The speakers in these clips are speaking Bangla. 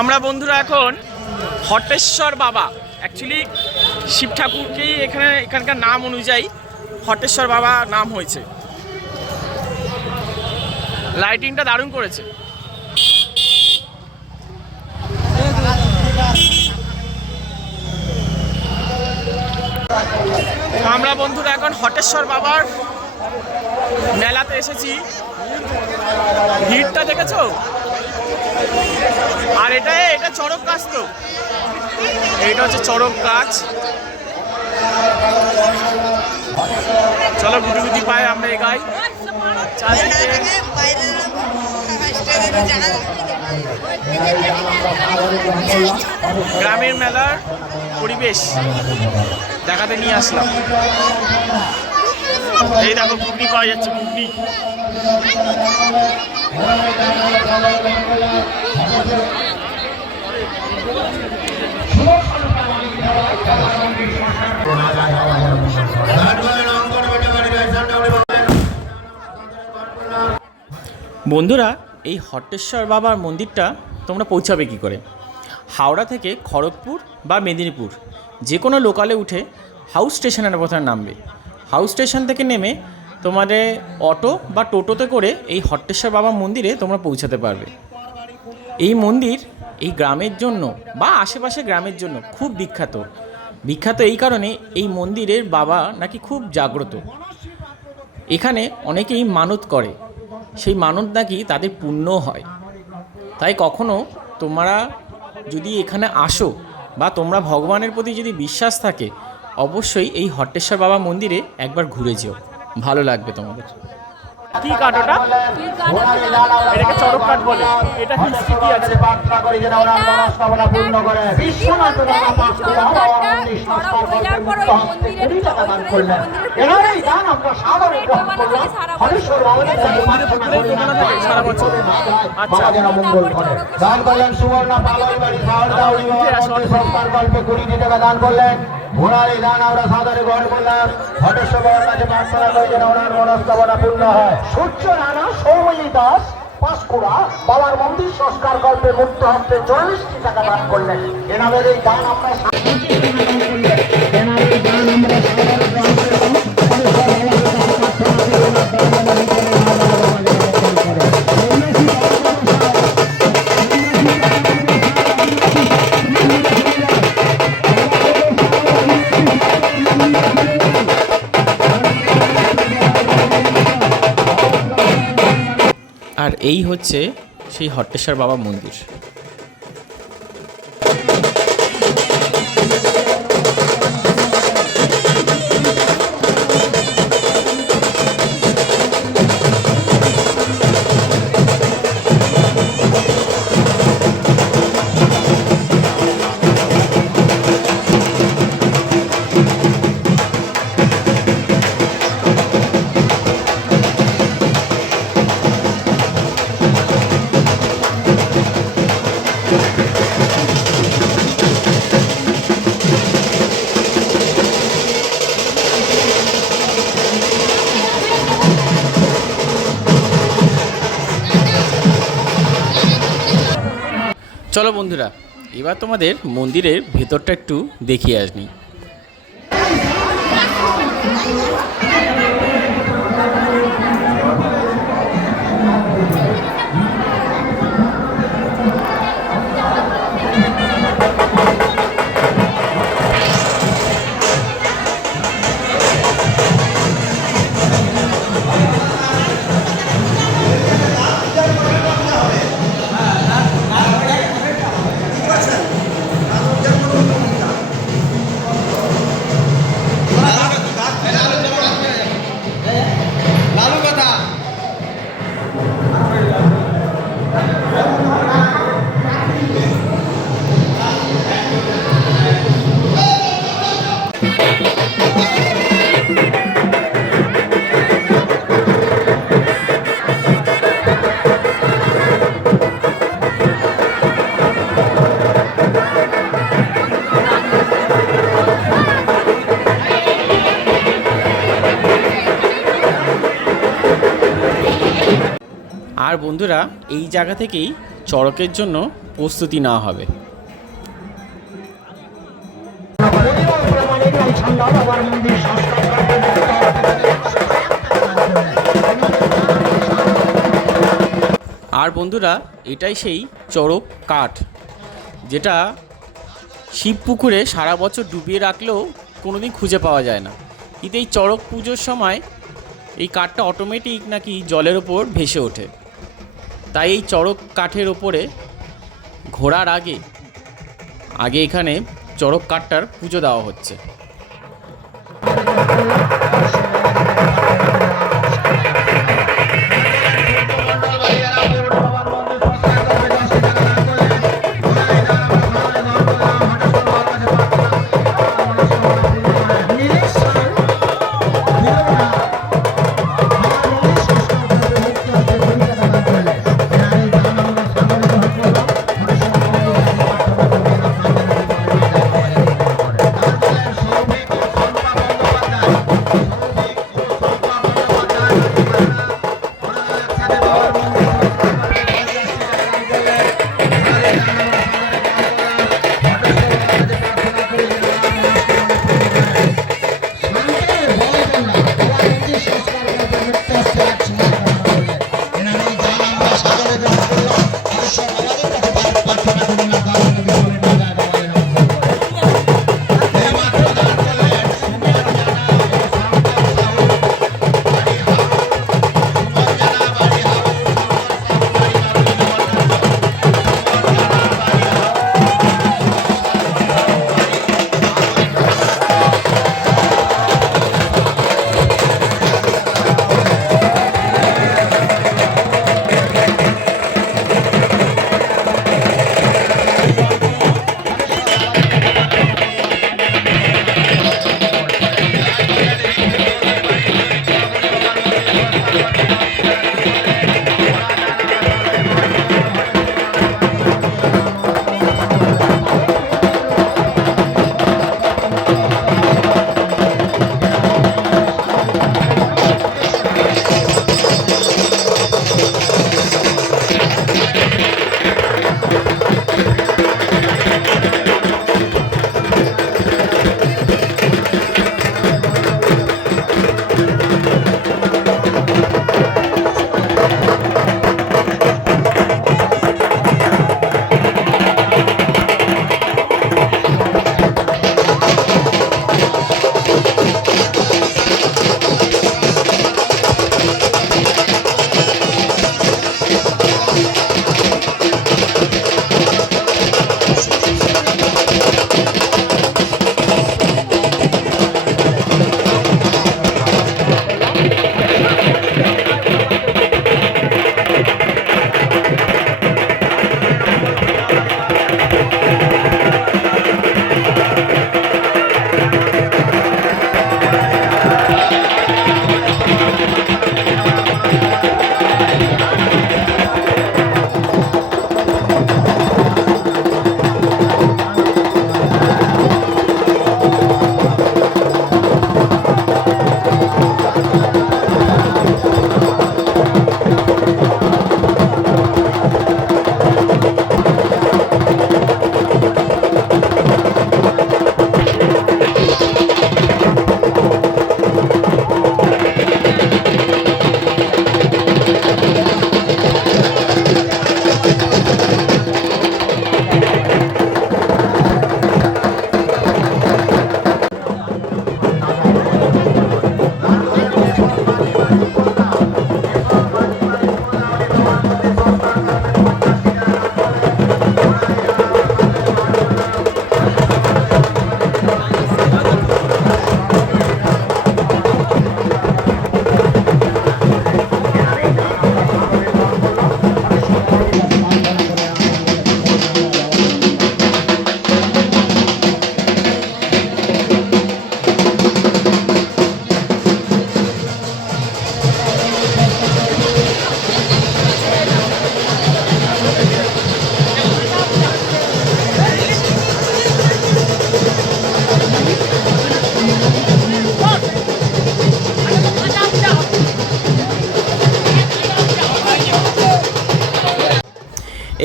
আমার বন্ধুরা এখন হটেশ্বর বাবা। অ্যাকচুয়ালি শিব ঠাকুরকেই এখানে এখানকার নাম অনুযায়ী হটেশ্বর বাবা নাম হয়েছে। লাইটিংটা দারুণ করেছে। আমরা বন্ধুরা এখন হটেশ্বর বাবার মেলাতে এসেছি। ভিড়টা দেখেছ? আর এটা এটা চড়ক গাছ তো। এটা হচ্ছে চড়ক গাছ। চলো গুটি গুটি পায়ে আমরা এগাই। গ্রামের মেলার পরিবেশ। দেখাতে নিয়ে আসলাম। এই দেখো, ঘুগনি পাওয়া যাচ্ছে, ঘুগনি। বন্ধুরা, এই হট্টেশ্বর বাবার মন্দিরটা তোমরা পৌঁছাবে কি করে? হাওড়া থেকে খড়গপুর বা মেদিনীপুর। যে কোনো লোকালে উঠে হাউস স্টেশনের প্রথমে নামবে? হাউস স্টেশন থেকে নেমে তোমাদের অটো বা টোটোতে করে এই হট্টেশ্বর বাবা মন্দিরে তোমরা পৌঁছাতে পারবে। এই মন্দির এই গ্রামের জন্য বা আশেপাশে গ্রামের জন্য খুব বিখ্যাত। বিখ্যাত এই কারণে এই মন্দিরের বাবা নাকি খুব জাগ্রত। এখানে অনেকেই মানত করে। সেই মানত নাকি তাদের পূর্ণ হয়। তাই কখনো তোমরা যদি এখানে আসো বা তোমরা ভগবানের প্রতি যদি বিশ্বাস থাকে, অবশ্যই এই হট্টেশ্বর বাবা মন্দিরে একবার ঘুরে যেও। ভালো লাগবে তোমাদের। কি কাঠ ওটা? এটাকে চড়ক কাঠ বলে। এটা হিস্ট্রি কি আছে। দান করলেন সুবর্ণ বাড়ি খাওয়ার মন্দির কুড়ি টাকা দান করলেন। ওনার এই দান আমরা সাদরে গ্রহণ করলাম। ঘটেশ্বর কাছে প্রার্থনা করি যেন ওনার মনস্কামনা পূর্ণ হয়। সূর্য রানা সৌময়ী দাস, পাঁশকুড়া, বাবার মন্দির সংস্কার গল্পে মুক্ত হস্তে চল্লিশটি টাকা দান করলেন। এনাদের এই দান আমরা এই হচ্ছে সেই হট্টেশ্বর বাবা মন্দির। চলো বন্ধুরা এবার তোমাদের মন্দিরের ভেতরটা একটু দেখিয়ে আসনি। আর বন্ধুরা, এই জায়গা থেকেই চড়কের জন্য প্রস্তুতি নেওয়া হবে। আর বন্ধুরা, এটাই সেই চড়ক কাঠ, যেটা শিব পুকুরে সারা বছর ডুবিয়ে রাখলেও কোনোদিন খুঁজে পাওয়া যায় না। কিন্তু এই চড়ক পুজোর সময় এই কাঠটা অটোমেটিক নাকি জলের ওপর ভেসে ওঠে। তাই এই চড়ক কাঠের ওপরে ঘোরার আগে আগে এখানে চড়ক কাঠটার পুজো দেওয়া হচ্ছে।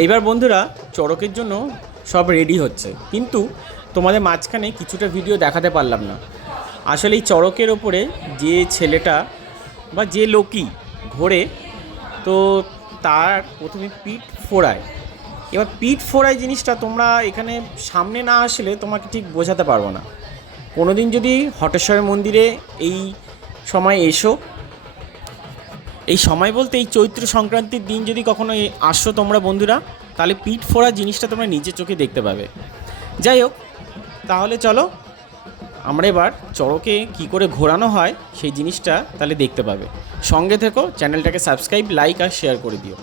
এইবার বন্ধুরা চড়কের জন্য সব রেডি হচ্ছে। কিন্তু তোমাদের মাঝখানে কিছুটা ভিডিও দেখাতে পারলাম না। আসলে এই চড়কের ওপরে যে ছেলেটা বা যে লোকই ঘোরে, তো তার প্রথমে পিঠ ফোড়ায়। এবার পিঠ ফোড়ায় জিনিসটা তোমরা এখানে সামনে না আসলে তোমাকে ঠিক বোঝাতে পারব না। কোনোদিন যদি হটেশ্বর মন্দিরে এই সময় এসো এই সময় বলতে এই চৈত্র সংক্রান্তির দিন যদি কখনো আসো তোমরা বন্ধুরা, তাহলে পিঠ ফোড়া জিনিসটা তোমরা নিজের চোখে দেখতে পাবে। যাই হোক, তাহলে চলো, আমরা এবার চড়কে কি করে ঘোরানো হয় সেই জিনিসটা তাহলে দেখতে পাবে। সঙ্গে থেকো, চ্যানেলটাকে সাবস্ক্রাইব, লাইক আর শেয়ার করে দিও।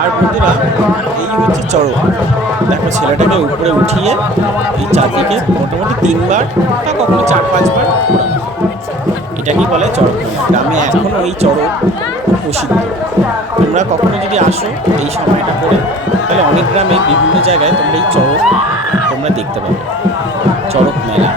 আর বন্ধুরা, এই হচ্ছে চড়ক। দেখো, ছেলেটাকে উপরে উঠিয়ে এই চারদিকে মোটামুটি তিনবার বা কখনো চার, পাঁচবার এটাকেই বলে চড়ক। গ্রামে এখনও এই চড়ক প্রসিদ্ধ। তোমরা কখনো যদি আসো এই সময়টা করে, তাহলে অনেক গ্রামে বিভিন্ন জায়গায় তোমরা এই চড়ক তোমরা দেখতে পাবে। চড়ক মেলা।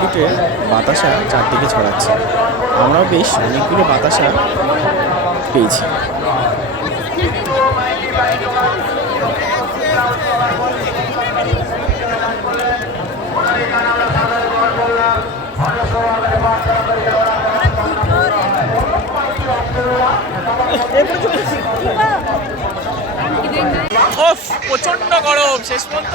লুটের বাতাসা চারদিকে ছড়াচ্ছে। আমরাও বেশ অনেকগুলো বাতাসা পেয়েছি। প্রচণ্ড গরম শেষ পর্যন্ত।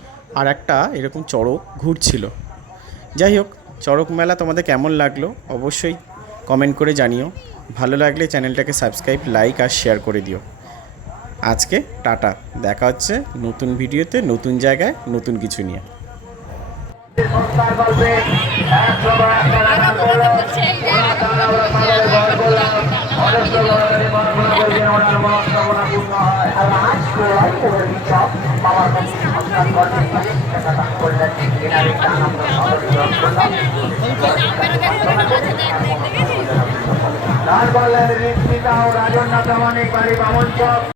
আর একটা এরকম চড়ক ঘুরছিল। যাই হোক, চড়ক মেলা তোমাদের কেমন লাগল অবশ্যই কমেন্ট করে জানিও। ভালো লাগলে চ্যানেলটাকে সাবস্ক্রাইব লাইক আর শেয়ার করে দিও। আজকে টাটা। দেখা হচ্ছে নতুন ভিডিওতে, নতুন জায়গায়, নতুন কিছু নিয়ে। কাছে গ্রহণ করলাম দান ও রাজন্নাথ অনেক বাড়ি বামন